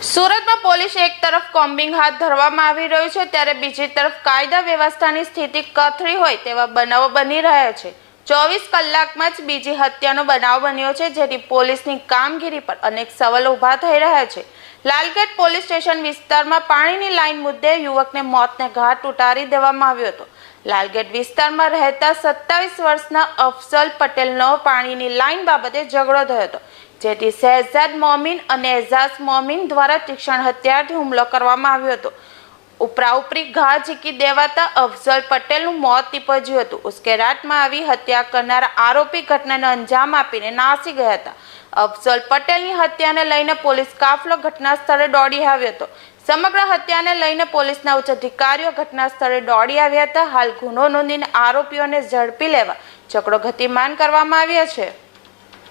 સુરતમાં પોલીસ એક તરફ કોમ્બિંગ હાથ ધરવામાં આવી રહ્યું છે, ત્યારે બીજી તરફ કાયદા વ્યવસ્થાની સ્થિતિ કથળી હોય તેવા બનાવો બની રહ્યા છે. ચોવીસ કલાકમાં જ બીજી હત્યાનો બનાવ બન્યો છે, જેથી પોલીસની કામગીરી પર અનેક સવાલો ઊભા થઈ રહ્યા છે. લાલગેટ પોલીસ સ્ટેશન વિસ્તારમાં પાણીની લાઈન મુદ્દે યુવકને મોતને ઘાટ ઉતારી દેવામાં આવ્યો હતો. લાલગેટ વિસ્તારમાં રહેતા સત્તાવીસ વર્ષના અફસલ પટેલનો પાણીની લાઈન બાબતે ઝઘડો થયો હતો, જેથી શહેજાદ મોમીન અને એઝાઝ મોમીન દ્વારા તીક્ષણ હત્યાથી હુમલો કરવામાં આવ્યો હતો. ઉપરાઉપરી ઘા ઝીકી દેવાતા અફઝલ પટેલનું મોત નીપજ્યું હતું. ઉશ્કેરાટમાં આવી હત્યા કરનારા આરોપી ઘટનાને અંજામ આપીને નાસી ગયા હતા. અફઝલ પટેલની હત્યાને લઈને પોલીસ કાફલો ઘટના સ્થળે દોડી આવ્યો હતો. સમગ્ર હત્યાને લઈને પોલીસના ઉચ્ચ અધિકારીઓ ઘટના સ્થળે દોડી આવ્યા હતા. હાલ ગુનો નોંધીને આરોપીઓને ઝડપી લેવા ઝઘડો ગતિમાન કરવામાં આવ્યો છે.